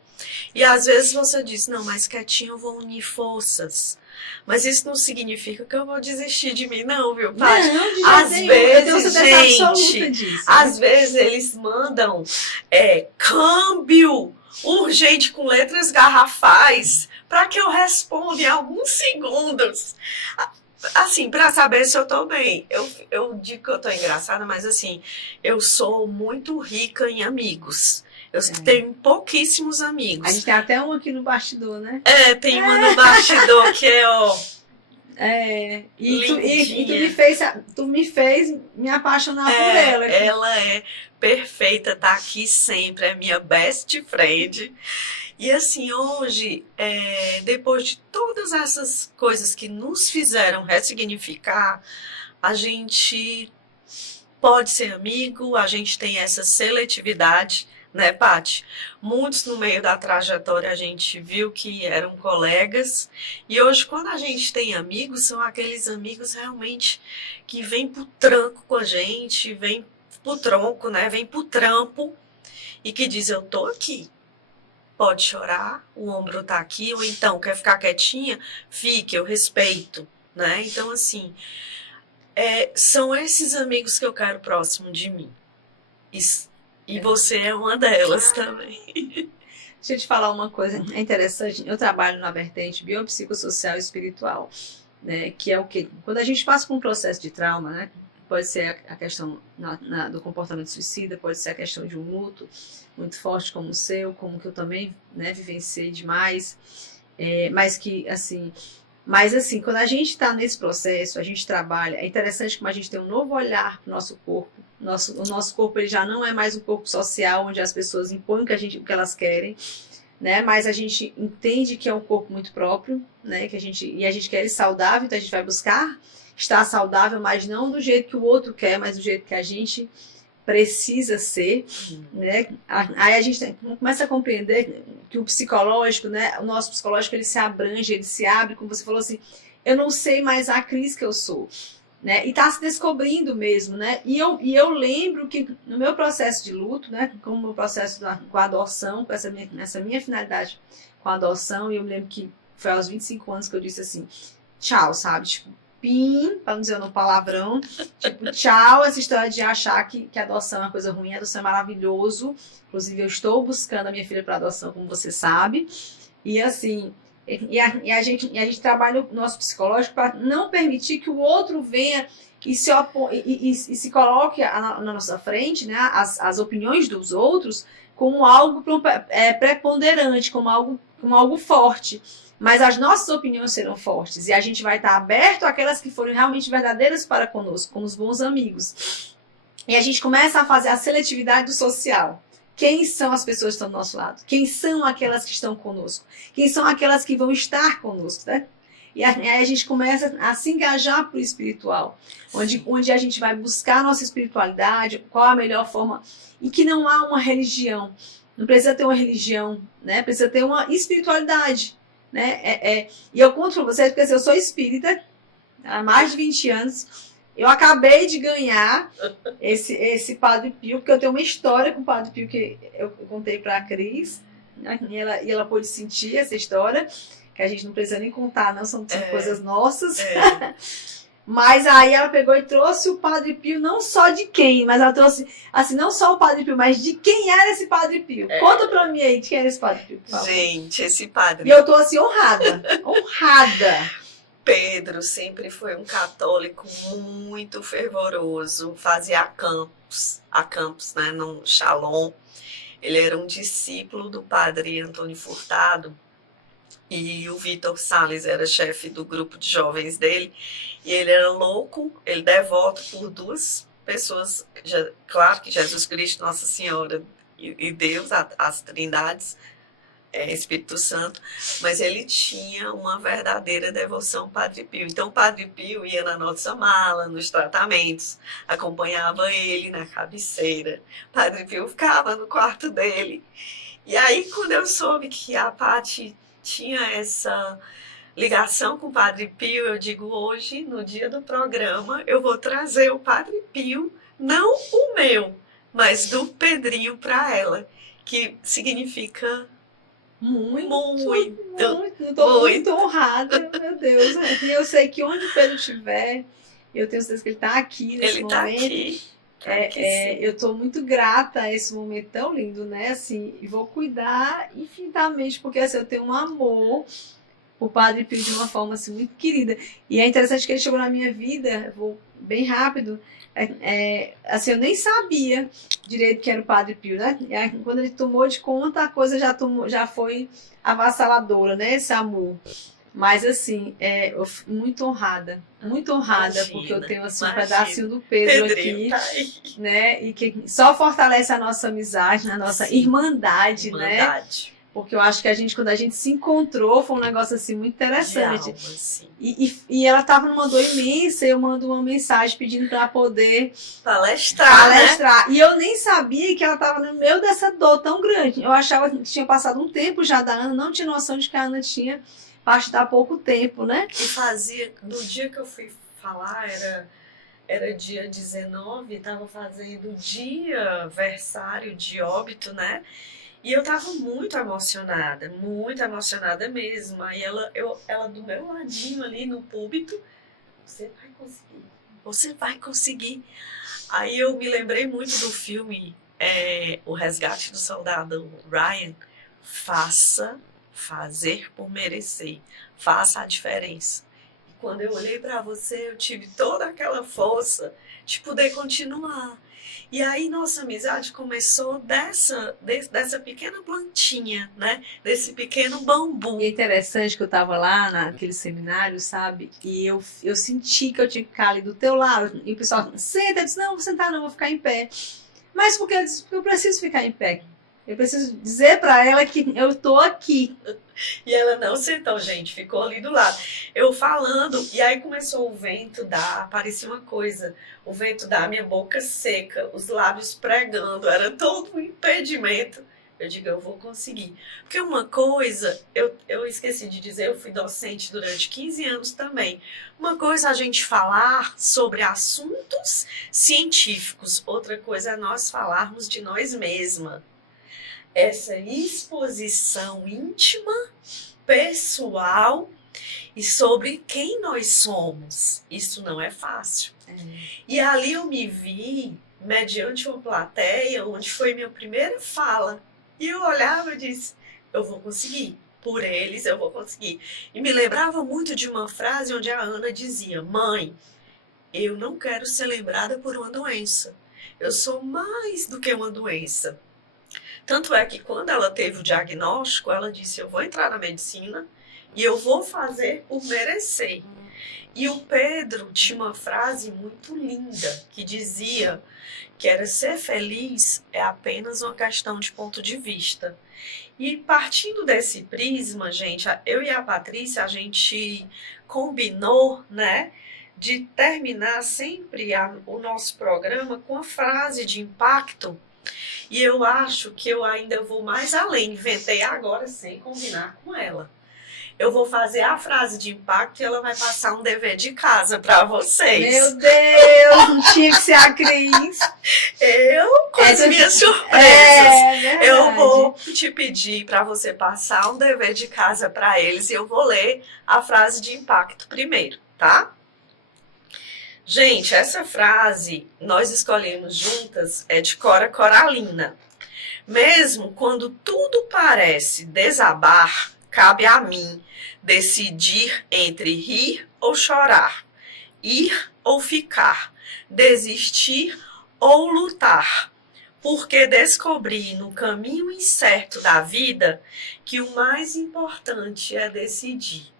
E às vezes você diz, não, mas quietinho eu vou unir forças. Mas isso não significa que eu vou desistir de mim, não, viu, Paty? Não, de às vezes, gente, disso, às vezes eles mandam câmbio urgente com letras garrafais para que eu responda em alguns segundos. Assim, para saber se eu tô bem. Eu digo que eu tô engraçada, mas assim, eu sou muito rica em amigos. Eu tenho pouquíssimos amigos. A gente tem até um aqui no bastidor, né? Tem uma no bastidor que é, ó... tu me fez me apaixonar por ela. Aqui. Ela é perfeita, tá aqui sempre, é minha best friend. E assim, hoje, depois de todas essas coisas que nos fizeram ressignificar, a gente pode ser amigo, a gente tem essa seletividade, né, Paty? Muitos no meio da trajetória a gente viu que eram colegas, e hoje quando a gente tem amigos, são aqueles amigos realmente que vêm pro tranco com a gente, vêm pro tronco, né, vêm pro trampo, e que diz, eu tô aqui, pode chorar, o ombro tá aqui, ou então quer ficar quietinha, fique, eu respeito, né, então assim, são esses amigos que eu quero próximo de mim, e você é uma delas também. Deixa eu te falar uma coisa interessante. Eu trabalho na vertente biopsicossocial e espiritual, né? Que é o quê? Quando a gente passa por um processo de trauma, né? Pode ser a questão do comportamento suicida, pode ser a questão de um luto muito forte como o seu, como que eu também, né, vivenciei demais. Mas assim, quando a gente está nesse processo, a gente trabalha, é interessante como a gente tem um novo olhar para o nosso corpo. O nosso corpo ele já não é mais um corpo social, onde as pessoas impõem o que elas querem, né? Mas a gente entende que é um corpo muito próprio, né? E a gente quer ele saudável, então a gente vai buscar estar saudável, mas não do jeito que o outro quer, mas do jeito que a gente precisa ser, né? Aí a gente começa a compreender que o psicológico, né? O nosso psicológico ele se abrange, ele se abre, como você falou assim, eu não sei mais a Cris que eu sou, né? E está se descobrindo mesmo, né? E eu lembro que no meu processo de luto, né? Com o meu processo com a adoção, com essa minha finalidade com a adoção, e eu me lembro que foi aos 25 anos que eu disse assim, tchau, sabe? Tipo, pim, para não dizer no palavrão, tipo, tchau, essa história de achar que adoção é uma coisa ruim, a adoção é maravilhoso. Inclusive, eu estou buscando a minha filha para adoção, como você sabe. E assim, a gente trabalha o nosso psicológico para não permitir que o outro venha e se coloque na nossa frente, né, as opiniões dos outros como algo preponderante, como algo forte. Mas as nossas opiniões serão fortes e a gente vai estar aberto àquelas que foram realmente verdadeiras para conosco, como os bons amigos. E a gente começa a fazer a seletividade do social. Quem são as pessoas que estão do nosso lado? Quem são aquelas que estão conosco? Quem são aquelas que vão estar conosco, né? E aí a gente começa a se engajar para o espiritual, onde a gente vai buscar a nossa espiritualidade, qual a melhor forma, e que não há uma religião. Não precisa ter uma religião, né? Precisa ter uma espiritualidade. Né? E eu conto para vocês, porque assim, eu sou espírita há mais de 20 anos. Eu acabei de ganhar esse Padre Pio, porque eu tenho uma história com o Padre Pio que eu contei para a Cris, né? E ela pôde sentir essa história, que a gente não precisa nem contar, não, são coisas nossas. Mas aí ela pegou e trouxe o Padre Pio, não só de quem, mas ela trouxe, assim, não só o Padre Pio, mas de quem era esse Padre Pio. Conta pra mim aí de quem era esse Padre Pio, por favor. Gente, esse Padre... E eu tô assim, honrada. Pedro sempre foi um católico muito fervoroso, fazia acampos, né, no Shalom. Ele era um discípulo do Padre Antônio Furtado, e o Vitor Salles era chefe do grupo de jovens dele, e ele era louco, ele devoto por duas pessoas, claro que Jesus Cristo, Nossa Senhora e Deus, as trindades, Espírito Santo, mas ele tinha uma verdadeira devoção ao Padre Pio. Então o Padre Pio ia na nossa mala, nos tratamentos, acompanhava ele na cabeceira, o Padre Pio ficava no quarto dele. E aí quando eu soube que a Paty tinha essa ligação com o Padre Pio, eu digo, hoje, no dia do programa, eu vou trazer o Padre Pio, não o meu, mas do Pedrinho para ela, que significa Estou muito honrada, meu Deus. E eu sei que onde o Pedro estiver, eu tenho certeza que ele está aqui nesse momento. Eu estou muito grata a esse momento tão lindo, né? Assim, e vou cuidar infinitamente, porque assim, eu tenho um amor por Padre Pio de uma forma assim, muito querida. E é interessante que ele chegou na minha vida, vou bem rápido, assim, eu nem sabia direito que era o Padre Pio, né? E aí, quando ele tomou de conta, a coisa já foi avassaladora, né? Esse amor. Mas assim, eu fico muito honrada, imagina, porque eu tenho assim, um pedacinho do Pedrinho aqui, tá, né? E que só fortalece a nossa amizade, a nossa irmandade, né? Porque eu acho que quando a gente se encontrou, foi um negócio assim muito interessante. Alma, assim. E ela estava numa dor imensa, eu mando uma mensagem pedindo para poder palestrar. Né? E eu nem sabia que ela estava no meio dessa dor tão grande. Eu achava que tinha passado um tempo já da Ana, não tinha noção de que a Ana tinha partido há pouco tempo, né? E fazia, no dia que eu fui falar, era dia 19, estava fazendo dia versário de óbito, né? E eu tava muito emocionada mesmo. Aí ela do meu ladinho ali no púlpito, você vai conseguir. Aí eu me lembrei muito do filme O Resgate do Soldado Ryan. Fazer por merecer, faça a diferença. E quando eu olhei para você, eu tive toda aquela força de poder continuar. E aí nossa amizade começou dessa pequena plantinha, né? Desse pequeno bambu. E é interessante que eu estava lá naquele seminário, sabe? E eu senti que eu tinha que ficar ali do teu lado. E o pessoal, senta, eu disse, não, vou sentar não, vou ficar em pé. Mas porque eu disse, porque eu preciso ficar em pé. Eu preciso dizer para ela que eu tô aqui. E ela não sentou, gente, ficou ali do lado. Eu falando, e aí começou o vento dar, parecia uma coisa, o vento dar, minha boca seca, os lábios pregando, era todo um impedimento. Eu digo, eu vou conseguir. Porque uma coisa, eu esqueci de dizer, eu fui docente durante 15 anos também. Uma coisa é a gente falar sobre assuntos científicos, outra coisa é nós falarmos de nós mesmas. essa exposição íntima, pessoal e sobre quem nós somos. Isso não é fácil. E ali eu me vi mediante uma plateia onde foi minha primeira fala. E eu olhava e disse, eu vou conseguir. Por eles eu vou conseguir. E me lembrava muito de uma frase onde a Ana dizia, mãe, eu não quero ser lembrada por uma doença. Eu sou mais do que uma doença. Tanto é que quando ela teve o diagnóstico, ela disse, eu vou entrar na medicina e eu vou fazer por merecer. E o Pedro tinha uma frase muito linda que dizia que era ser feliz é apenas uma questão de ponto de vista. E partindo desse prisma, gente, eu e a Patrícia, a gente combinou, né, de terminar sempre o nosso programa com a frase de impacto. E eu acho que eu ainda vou mais além, inventei agora sem combinar com ela. Eu vou fazer a frase de impacto e ela vai passar um dever de casa para vocês. Meu Deus, não tinha que ser a Cris. Eu, com as minhas surpresas, eu vou te pedir para você passar um dever de casa para eles e eu vou ler a frase de impacto primeiro, tá? Gente, essa frase nós escolhemos juntas é de Cora Coralina. Mesmo quando tudo parece desabar, cabe a mim decidir entre rir ou chorar, ir ou ficar, desistir ou lutar, porque descobri no caminho incerto da vida que o mais importante é decidir.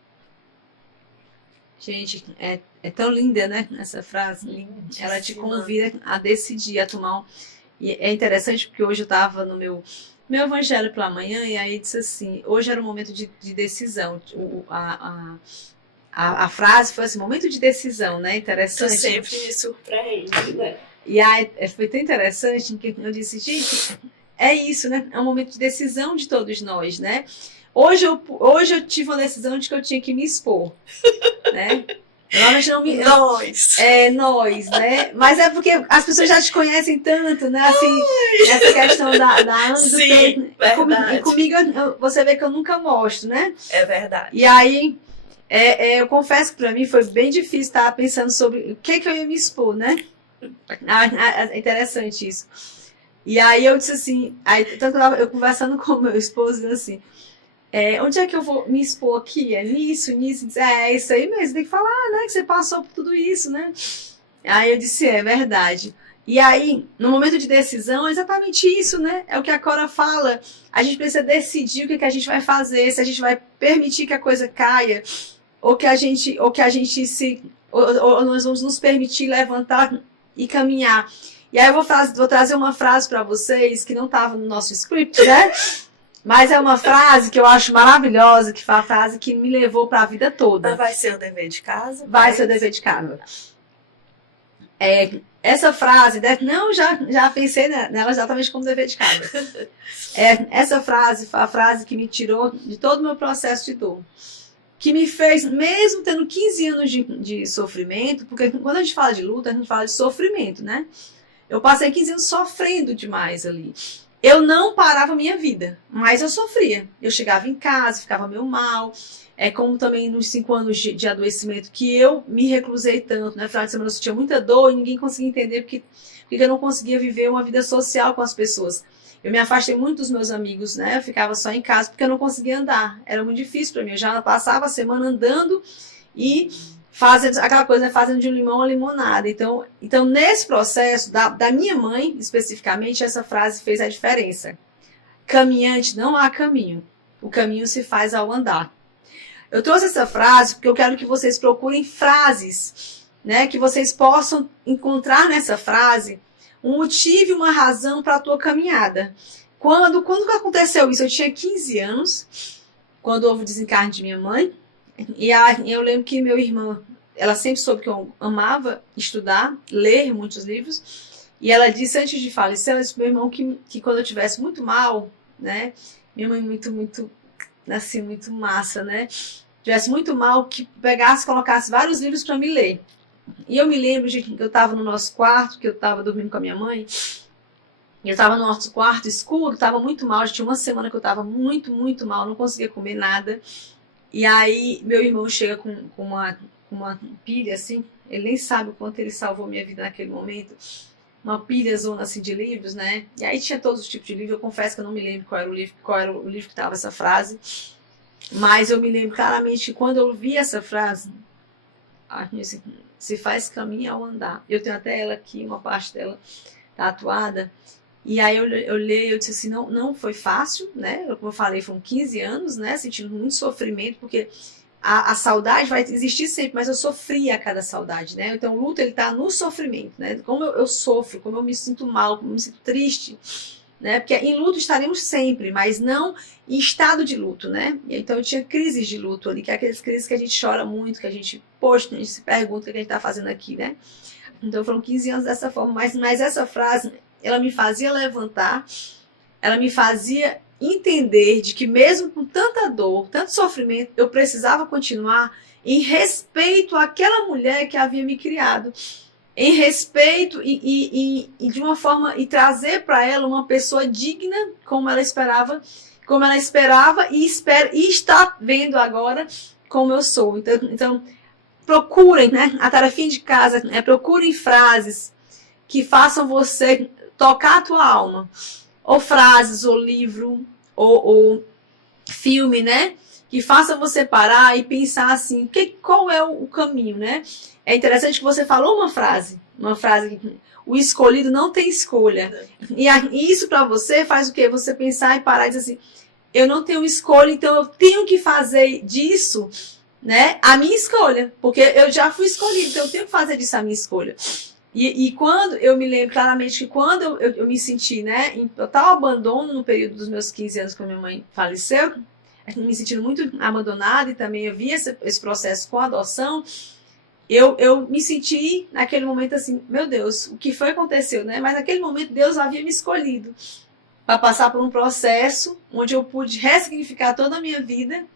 Gente, é tão linda, né, essa frase. Lindíssima. Ela te convida a decidir, a tomar um... E é interessante porque hoje eu estava no meu evangelho pela manhã e aí disse assim, hoje era um momento de decisão. A frase foi assim, momento de decisão, né? Interessante. Tu sempre me surpreende, né? E aí foi tão interessante que eu disse, gente, é isso, né? É um momento de decisão de todos nós, né? Hoje eu tive uma decisão de que eu tinha que me expor, né? Normalmente não me... Nós. Nós, né? Mas é porque as pessoas já te conhecem tanto, né? Assim, essa questão da Ana. Sim, verdade. E comigo você vê que eu nunca mostro, né? É verdade. E aí, eu confesso que para mim foi bem difícil estar pensando sobre o que eu ia me expor, né? É interessante isso. E aí eu disse assim, tanto eu conversando com o meu esposo, assim, onde é que eu vou me expor aqui? É nisso? Diz, é isso aí mesmo, tem que falar, né? Que você passou por tudo isso, né? Aí eu disse, é verdade. E aí, no momento de decisão, é exatamente isso, né? É o que a Cora fala. A gente precisa decidir o que a gente vai fazer, se a gente vai permitir que a coisa caia, ou nós vamos nos permitir levantar e caminhar. E aí eu vou trazer uma frase para vocês que não estava no nosso script, né? Mas é uma frase que eu acho maravilhosa, que foi a frase que me levou para a vida toda. Mas vai ser o dever de casa? Vai ser o dever de casa. Essa frase, não, já pensei nela exatamente como dever de casa. Essa frase foi a frase que me tirou de todo o meu processo de dor. Que me fez, mesmo tendo 15 anos de sofrimento, porque quando a gente fala de luta, a gente fala de sofrimento, né? Eu passei 15 anos sofrendo demais ali. Eu não parava a minha vida, mas eu sofria. Eu chegava em casa, ficava meio mal. Como também nos 5 anos de adoecimento que eu me reclusei tanto, né? Final de semana eu sentia muita dor e ninguém conseguia entender porque eu não conseguia viver uma vida social com as pessoas. Eu me afastei muito dos meus amigos, né? Eu ficava só em casa porque eu não conseguia andar. Era muito difícil para mim. Eu já passava a semana andando e fazendo aquela coisa, né? Fazendo de um limão a limonada. Então nesse processo, da minha mãe, especificamente, essa frase fez a diferença. Caminhante, não há caminho. O caminho se faz ao andar. Eu trouxe essa frase porque eu quero que vocês procurem frases, né? Que vocês possam encontrar nessa frase um motivo e uma razão para a tua caminhada. Quando que aconteceu isso? Eu tinha 15 anos, quando houve o desencarne de minha mãe. E eu lembro que meu irmão, ela sempre soube que eu amava estudar, ler muitos livros. E ela disse, antes de falecer, ela disse para meu irmão que quando eu estivesse muito mal, né? Minha mãe muito, assim, muito massa, né? Estivesse muito mal, que pegasse, colocasse vários livros para me ler. E eu me lembro, gente, que eu estava no nosso quarto, que eu estava dormindo com a minha mãe. Eu estava no nosso quarto escuro, estava muito mal, já tinha uma semana que eu estava muito, muito mal, não conseguia comer nada. E aí meu irmão chega com uma pilha assim, ele nem sabe o quanto ele salvou minha vida naquele momento. Uma pilha zona assim de livros, né? E aí tinha todos os tipos de livros. Eu confesso que eu não me lembro qual era o livro que estava essa frase. Mas eu me lembro claramente que quando eu vi essa frase, assim, se faz caminho ao andar. Eu tenho até ela aqui, uma parte dela tatuada. E aí eu olhei, eu disse assim, não foi fácil, né? Como eu falei, foram 15 anos, né? Sentindo muito sofrimento, porque a saudade vai existir sempre, mas eu sofri a cada saudade, né? Então o luto, ele tá no sofrimento, né? Como eu sofro, como eu me sinto mal, como eu me sinto triste, né? Porque em luto estaremos sempre, mas não em estado de luto, né? Então eu tinha crises de luto ali, que é aquelas crises que a gente chora muito, que a gente, poxa, a gente se pergunta o que a gente tá fazendo aqui, né? Então foram 15 anos dessa forma, mas essa frase, ela me fazia levantar, ela me fazia entender de que mesmo com tanta dor, tanto sofrimento, eu precisava continuar em respeito àquela mulher que havia me criado. Em respeito e de uma forma, e trazer para ela uma pessoa digna, como ela esperava e espera, e está vendo agora como eu sou. Então procurem, né, a tarefinha de casa, procurem frases que façam você tocar a tua alma. Ou frases, ou livro, ou filme, né? Que faça você parar e pensar assim, qual é o caminho, né? É interessante que você falou uma frase que o escolhido não tem escolha. E isso para você faz o quê? Você pensar e parar e dizer assim, eu não tenho escolha, então eu tenho que fazer disso, né, a minha escolha. Porque eu já fui escolhido, então eu tenho que fazer disso a minha escolha. E quando eu me lembro claramente que quando eu me senti, né, em total abandono no período dos meus 15 anos, quando minha mãe faleceu, me sentindo muito abandonada, e também eu vi esse processo com a adoção, eu me senti naquele momento assim, meu Deus, o que foi que aconteceu, né? Mas naquele momento Deus havia me escolhido para passar por um processo onde eu pude ressignificar toda a minha vida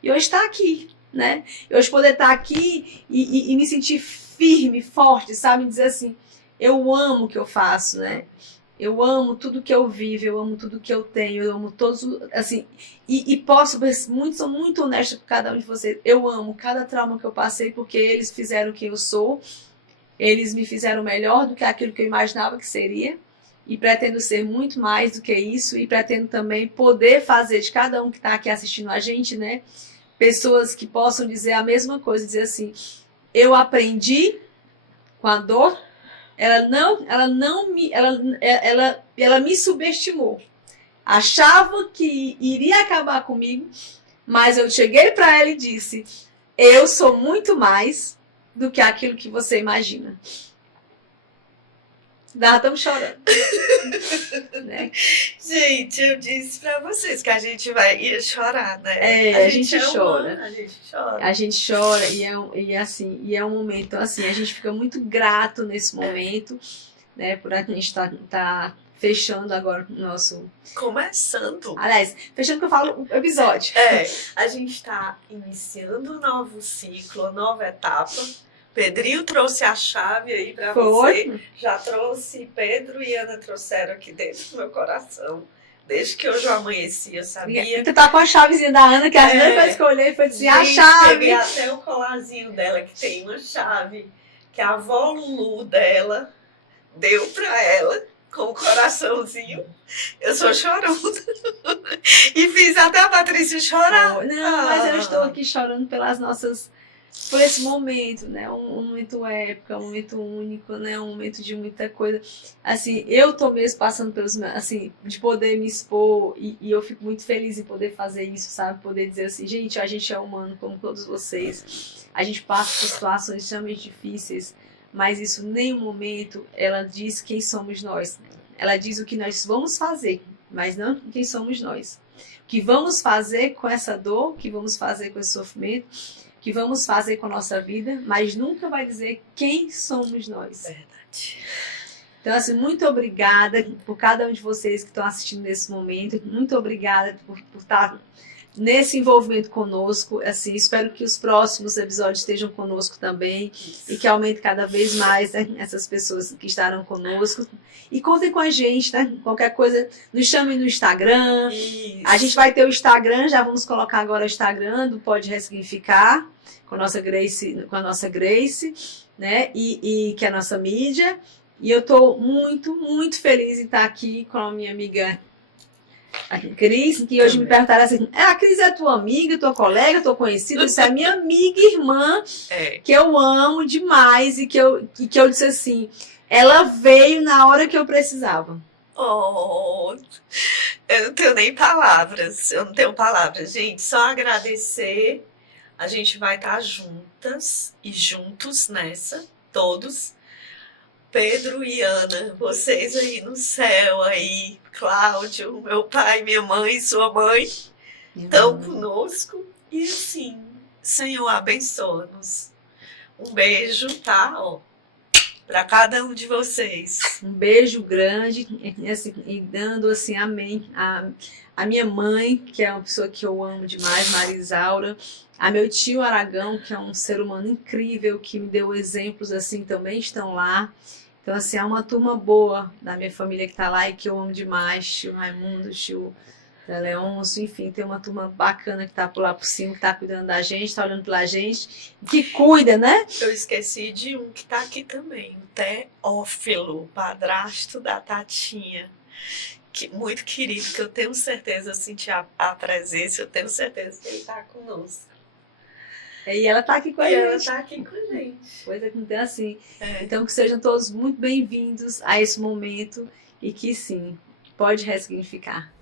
e hoje estar aqui, né? E hoje poder estar aqui e me sentir firme, forte, sabe? Dizer assim, eu amo o que eu faço, né? Eu amo tudo que eu vivo, eu amo tudo que eu tenho, eu amo todos, assim, sou muito honesta com cada um de vocês. Eu amo cada trauma que eu passei, porque eles fizeram quem eu sou, eles me fizeram melhor do que aquilo que eu imaginava que seria, e pretendo ser muito mais do que isso, e pretendo também poder fazer de cada um que está aqui assistindo a gente, né? Pessoas que possam dizer a mesma coisa, dizer assim, eu aprendi com a dor, ela me subestimou. Achava que iria acabar comigo, mas eu cheguei para ela e disse, eu sou muito mais do que aquilo que você imagina. Estamos chorando. Né? Gente, eu disse pra vocês que a gente ia chorar, né? A gente chora. A gente chora. A gente chora e é um momento assim, a gente fica muito grato nesse momento, né? Por a gente tá fechando agora o nosso... Começando. Aliás, fechando que eu falo o episódio. A gente tá iniciando um novo ciclo, nova etapa. Pedrinho trouxe a chave aí pra você. Já trouxe, Pedro e Ana trouxeram aqui dentro do meu coração. Desde que hoje eu amanheci, eu sabia. E tu tá com a chavezinha da Ana, que a primeira coisa que eu olhei foi assim, a chave. Peguei até o colarzinho dela, que tem uma chave, que a avó Lulu dela deu pra ela, com o coraçãozinho. Eu sou chorona. E fiz até a Patrícia chorar. Não, mas eu estou aqui chorando por esse momento, né? Um momento épico, um momento único, né? Um momento de muita coisa. Assim, eu tô mesmo passando pelos, assim, de poder me expor e eu fico muito feliz em poder fazer isso, sabe? Poder dizer assim, gente, a gente é humano como todos vocês. A gente passa por situações extremamente difíceis, mas isso em nenhum momento ela diz quem somos nós. Ela diz o que nós vamos fazer, mas não quem somos nós. O que vamos fazer com essa dor, o que vamos fazer com esse sofrimento, que vamos fazer com a nossa vida, mas nunca vai dizer quem somos nós. Verdade. Então, assim, muito obrigada por cada um de vocês que estão assistindo nesse momento. Muito obrigada por estar nesse envolvimento conosco. Assim, espero que os próximos episódios estejam conosco também e que aumente cada vez mais, né, essas pessoas que estarão conosco. E contem com a gente, né? Qualquer coisa, nos chamem no Instagram. Isso. A gente vai ter o Instagram, já vamos colocar agora o Instagram do Pode Ressignificar, com a nossa Grace, né? E que é a nossa mídia. E eu estou muito, muito feliz em estar aqui com a minha amiga a Cris, que hoje me perguntaram assim, a Cris é tua amiga, tua colega, tua conhecida? Isso é minha amiga e irmã, que eu amo demais e que eu disse assim, ela veio na hora que eu precisava. Oh, eu não tenho nem palavras, gente, só agradecer. A gente vai estar juntas e juntos nessa, todos. Pedro e Ana, vocês aí no céu, aí, Cláudio, meu pai, minha mãe, sua mãe, estão conosco. E assim, Senhor, abençoa-nos. Um beijo, tá? Ó, para cada um de vocês. Um beijo grande e dando assim, amém. A minha mãe, que é uma pessoa que eu amo demais, Marisaura. A meu tio Aragão, que é um ser humano incrível, que me deu exemplos assim, também estão lá. Então, assim, é uma turma boa da minha família que está lá e que eu amo demais. Tio Raimundo, tio Leôncio, enfim, tem uma turma bacana que está por lá por cima, que está cuidando da gente, está olhando pela gente, que cuida, né? Eu esqueci de um que está aqui também, o Teófilo, padrasto da Tatinha. Muito querido, que eu tenho certeza, eu senti a presença, eu tenho certeza que ele está conosco. E ela está aqui com a gente. Pois é, então assim. Então que sejam todos muito bem-vindos a esse momento e que sim, pode ressignificar.